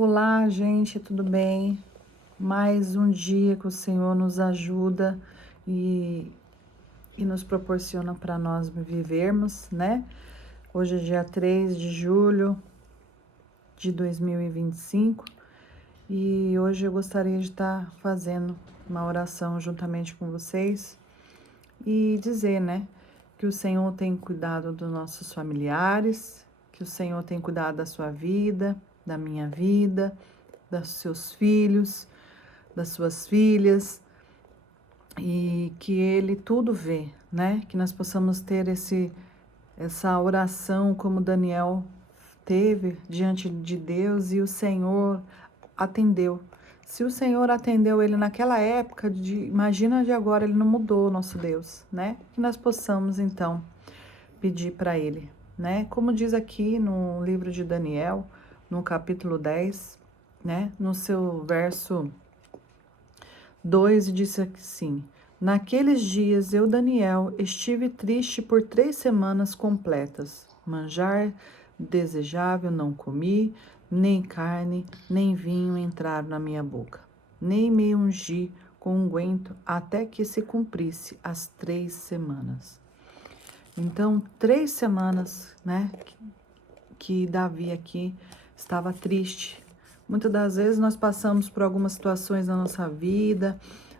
Olá, gente, tudo bem? Mais um dia que o Senhor nos ajuda e, e nos proporciona para nós vivermos, né? Hoje é dia 3 de julho de 2025 e hoje eu gostaria de estar fazendo uma oração juntamente com vocês e dizer, né, que o Senhor tem cuidado dos nossos familiares, que o Senhor tem cuidado da sua vida, da minha vida, dos seus filhos, das suas filhas, e que Ele tudo vê, né? Que nós possamos ter essa oração como Daniel teve diante de Deus e o Senhor atendeu. Se o Senhor atendeu ele naquela época, imagina de agora, ele não mudou o nosso Deus, né? Que nós possamos então pedir para ele, né? Como diz aqui no livro de Daniel, no capítulo 10, né? No seu verso 2, disse assim: Naqueles dias eu, Daniel, estive triste por 3 semanas completas. Manjar desejável não comi, nem carne, nem vinho entraram na minha boca. Nem me ungi com unguento até que se cumprisse as 3 semanas. Então, 3 semanas, né, que Davi aqui estava triste. Muitas das vezes nós passamos por algumas situações na nossa vida,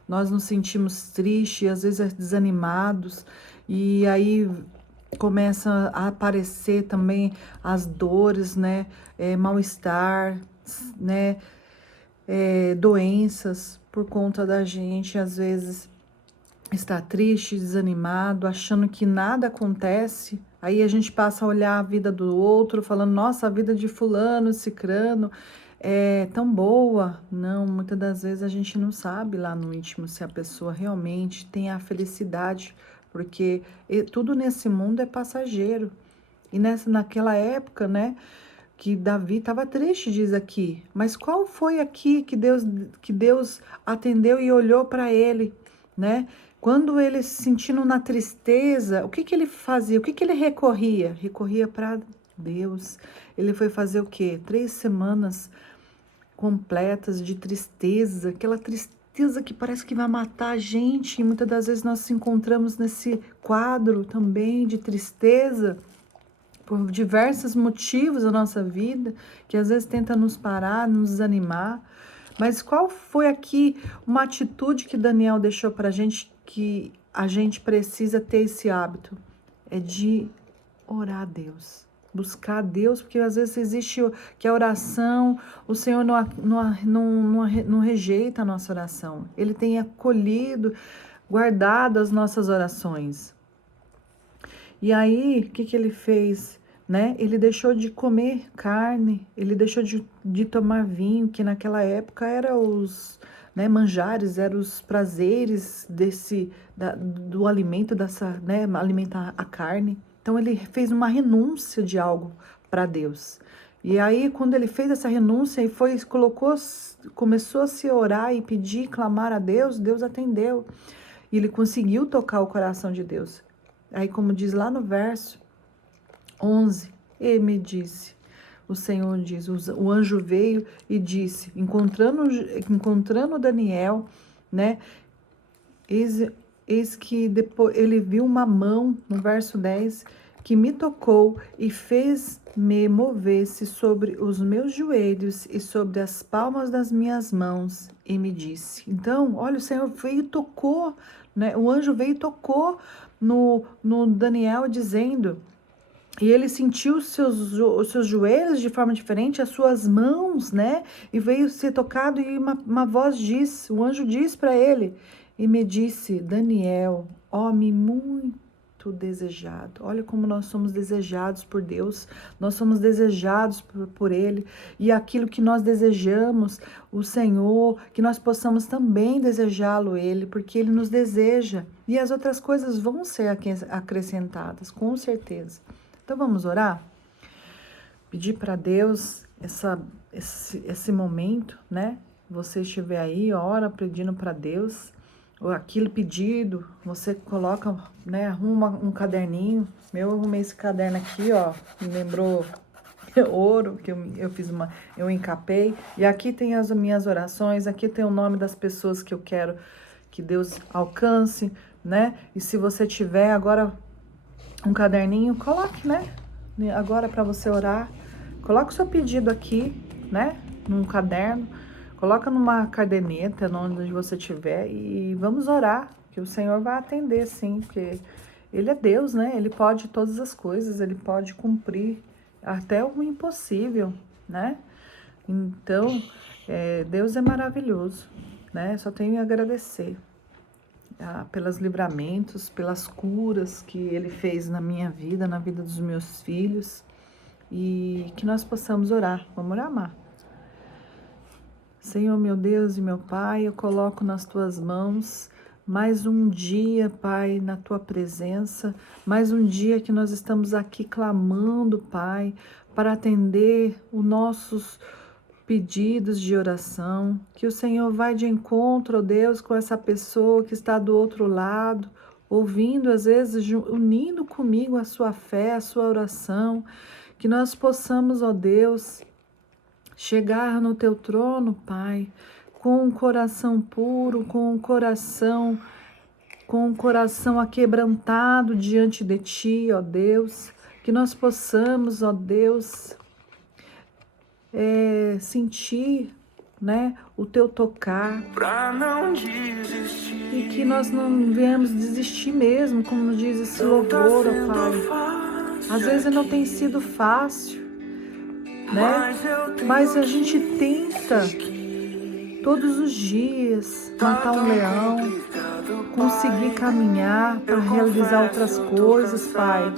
nós nos sentimos tristes, às vezes desanimados, e aí começa a aparecer também as dores, né, mal-estar, né, doenças por conta da gente, às vezes está triste, desanimado, achando que nada acontece. Aí a gente passa a olhar a vida do outro, falando, nossa, a vida de fulano, cicrano é tão boa. Não, muitas das vezes a gente não sabe lá no íntimo se a pessoa realmente tem a felicidade, porque tudo nesse mundo é passageiro. E naquela época, né, que Davi estava triste, diz aqui. Mas qual foi aqui que Deus atendeu e olhou para ele, né? Quando ele se sentindo na tristeza, o que ele fazia? O que ele recorria? Recorria para Deus. Ele foi fazer o quê? 3 semanas completas de tristeza, aquela tristeza que parece que vai matar a gente. E muitas das vezes nós nos encontramos nesse quadro também de tristeza por diversos motivos da nossa vida, que às vezes tenta nos parar, nos desanimar. Mas qual foi aqui uma atitude que Daniel deixou para a gente que a gente precisa ter esse hábito? É de orar a Deus, buscar a Deus, porque às vezes existe que a oração, o Senhor não rejeita a nossa oração. Ele tem acolhido, guardado as nossas orações. E aí, o que ele fez? Né? Ele deixou de comer carne, ele deixou de tomar vinho, que naquela época eram os, né, manjares, eram os prazeres do alimento, né, alimentar a carne. Então ele fez uma renúncia de algo para Deus. E aí, quando ele fez essa renúncia e começou a se orar e pedir, clamar a Deus, Deus atendeu. E ele conseguiu tocar o coração de Deus. Aí, como diz lá no verso 11, e me disse, o Senhor diz, o anjo veio e disse, encontrando Daniel, né, eis que depois ele viu uma mão, no verso 10, que me tocou e fez-me mover-se sobre os meus joelhos e sobre as palmas das minhas mãos, e me disse. Então, olha, o Senhor veio e tocou, né, o anjo veio e tocou no Daniel, dizendo, e ele sentiu os seus joelhos de forma diferente, as suas mãos, né? E veio ser tocado e uma voz diz, o anjo diz para ele, e me disse, Daniel, homem muito desejado. Olha como nós somos desejados por Deus, nós somos desejados por Ele. E aquilo que nós desejamos, o Senhor, que nós possamos também desejá-lo Ele, porque Ele nos deseja. E as outras coisas vão ser acrescentadas, com certeza. Então vamos orar? Pedir para Deus esse momento, né? Você estiver aí, ora pedindo para Deus, ou aquele pedido, você coloca, né? Arruma um caderninho. Eu arrumei esse caderno aqui, ó, me lembrou ouro, que eu fiz eu encapei, e aqui tem as minhas orações, aqui tem o nome das pessoas que eu quero que Deus alcance, né? E se você tiver agora um caderninho, coloque, né? Agora para você orar, coloque o seu pedido aqui, né? Num caderno, coloca numa caderneta, onde você tiver, e vamos orar, que o Senhor vai atender, sim, porque Ele é Deus, né? Ele pode todas as coisas, Ele pode cumprir até o impossível, né? Então, Deus é maravilhoso, né? Só tenho a agradecer pelos livramentos, pelas curas que Ele fez na minha vida, na vida dos meus filhos, e que nós possamos orar. Vamos orar, Mar? Senhor, meu Deus e meu Pai, eu coloco nas Tuas mãos mais um dia, Pai, na Tua presença, mais um dia que nós estamos aqui clamando, Pai, para atender os nossos pedidos de oração, que o Senhor vai de encontro, ó Deus, com essa pessoa que está do outro lado, ouvindo, às vezes, unindo comigo a sua fé, a sua oração, que nós possamos, ó Deus, chegar no teu trono, Pai, com um coração puro, com um coração aquebrantado diante de Ti, ó Deus, que nós possamos, ó Deus, sentir, né, o Teu tocar, e que nós não venhamos desistir mesmo, como diz esse louvor, ó Pai. Às vezes não tem sido fácil, né? Mas a gente tenta todos os dias matar um leão, conseguir caminhar para realizar outras coisas, Pai.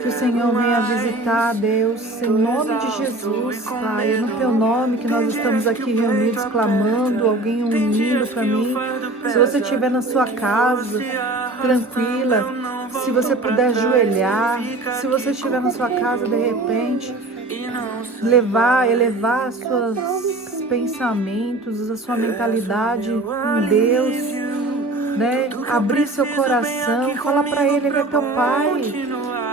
Que o Senhor venha visitar, Deus, em nome de Jesus, Pai. É no Teu nome que nós estamos aqui reunidos, clamando, alguém unindo para mim. Se você estiver na sua casa, tranquila, se você puder ajoelhar, se você estiver na sua casa, de repente, elevar os seus pensamentos, a sua mentalidade em Deus, né? Abrir seu coração, fala para Ele é teu Pai.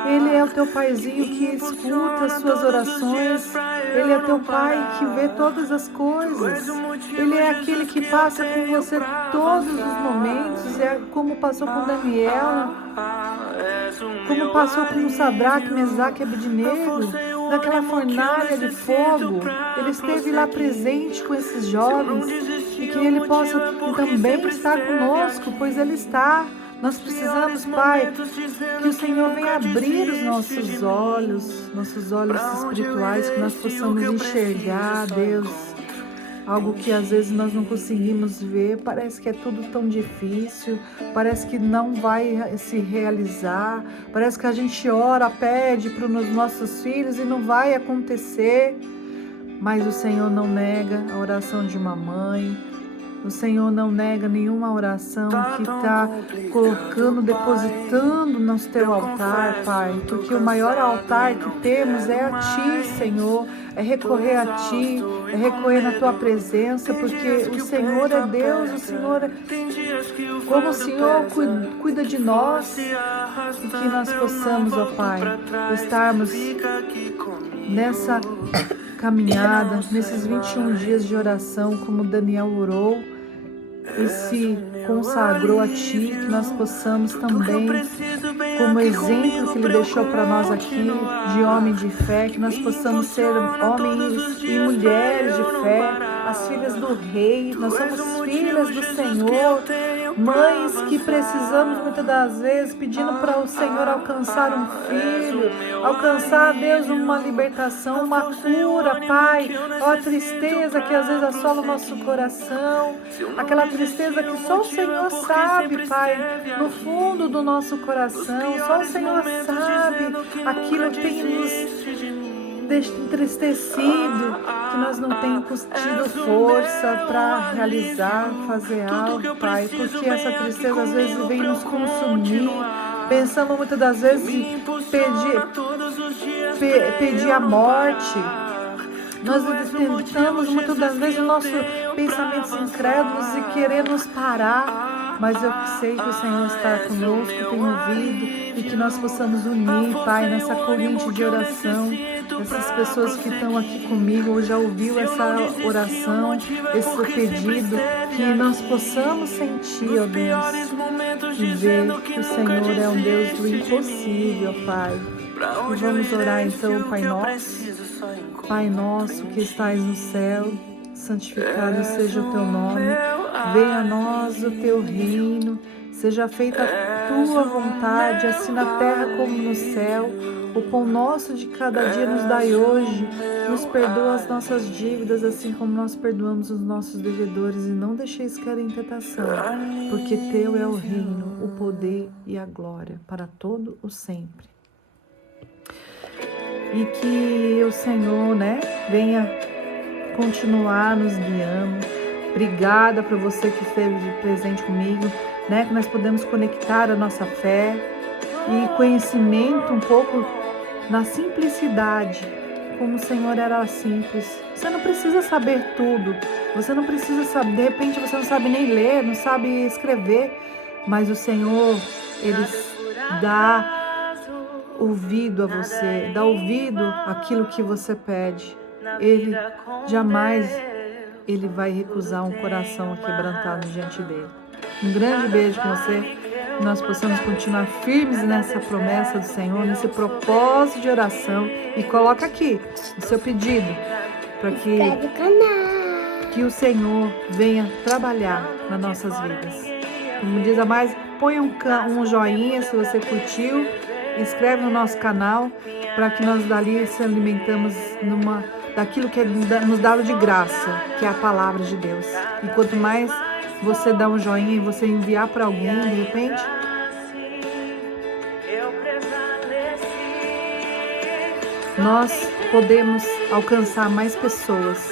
Ele é o teu paizinho que escuta as suas orações. Ele é teu pai que vê todas as coisas. Ele é aquele que passa com você todos os momentos. É como passou com Daniel, como passou com Sadraque, Mesaque e Abednego, naquela fornalha de fogo. Ele esteve lá presente com esses jovens, e que Ele possa também estar conosco, pois Ele está. Nós precisamos, Pai, que o Senhor venha abrir os nossos olhos espirituais, que nós possamos enxergar, Deus, algo que às vezes nós não conseguimos ver. Parece que é tudo tão difícil, parece que não vai se realizar, parece que a gente ora, pede para os nossos filhos e não vai acontecer. Mas o Senhor não nega a oração de uma mãe. O Senhor não nega nenhuma oração que está colocando, depositando no teu altar, Pai. Porque o maior altar que temos é a Ti, Senhor. É recorrer a Ti, é recorrer na Tua presença, porque o Senhor é Deus, o Senhor é... Como o Senhor cuida de nós, e que nós possamos, ó Pai, estarmos nessa caminhada, nesses 21 dias de oração, como Daniel orou e se consagrou a Ti, que nós possamos também, como exemplo que Ele deixou para nós aqui, de homem de fé, que nós possamos ser homens e mulheres de fé, as filhas do Rei. Nós somos filhas do Senhor, mães que precisamos muitas das vezes, pedindo para o Senhor alcançar um filho, alcançar, Deus, uma libertação, uma cura, Pai. Ó, a tristeza que às vezes assola o nosso coração, aquela tristeza que só o Senhor sabe, Pai, no fundo do nosso coração, só o Senhor sabe aquilo que tem nos entristecido, que nós não temos tido força para realizar, fazer algo, Pai, porque essa tristeza às vezes vem nos consumir. Pensamos muitas das vezes em pedir a morte. Nós tentamos muitas das vezes os nossos pensamentos incrédulos e querer nos parar, mas eu sei que o Senhor está conosco, tem ouvido, e que nós possamos unir, Pai, nessa corrente de oração, essas pessoas que estão aqui comigo ou já ouviu essa oração, esse pedido, que nós possamos sentir, ó Deus, e ver que o Senhor é um Deus do impossível, Pai. E vamos orar então, Pai Nosso. Pai nosso que estais no céu, santificado seja o teu nome, venha a nós o teu reino, seja feita a tua vontade, assim na terra como no céu. O pão nosso de cada dia nos dai hoje, nos perdoa as nossas dívidas, assim como nós perdoamos os nossos devedores, e não deixeis cair em tentação, porque teu é o reino, o poder e a glória, para todo o sempre. E que o Senhor, venha continuar nos guiando. Obrigada para você que esteve presente comigo, que nós podemos conectar a nossa fé e conhecimento um pouco na simplicidade, como o Senhor era simples. Você não precisa saber tudo, você não precisa saber, de repente você não sabe nem ler, não sabe escrever, mas o Senhor, Ele dá ouvido a você, dá ouvido àquilo que você pede. Ele jamais vai recusar um coração quebrantado diante dele. Um grande beijo com você, que nós possamos continuar firmes nessa promessa do Senhor, nesse propósito de oração, e coloca aqui o seu pedido para que o Senhor venha trabalhar nas nossas vidas. Como diz a mais, põe um joinha se você curtiu, inscreve no nosso canal, para que nós dali se alimentamos daquilo que é nos dado de graça, que é a palavra de Deus. E quanto mais você dá um joinha e você enviar para alguém, de repente, nós podemos alcançar mais pessoas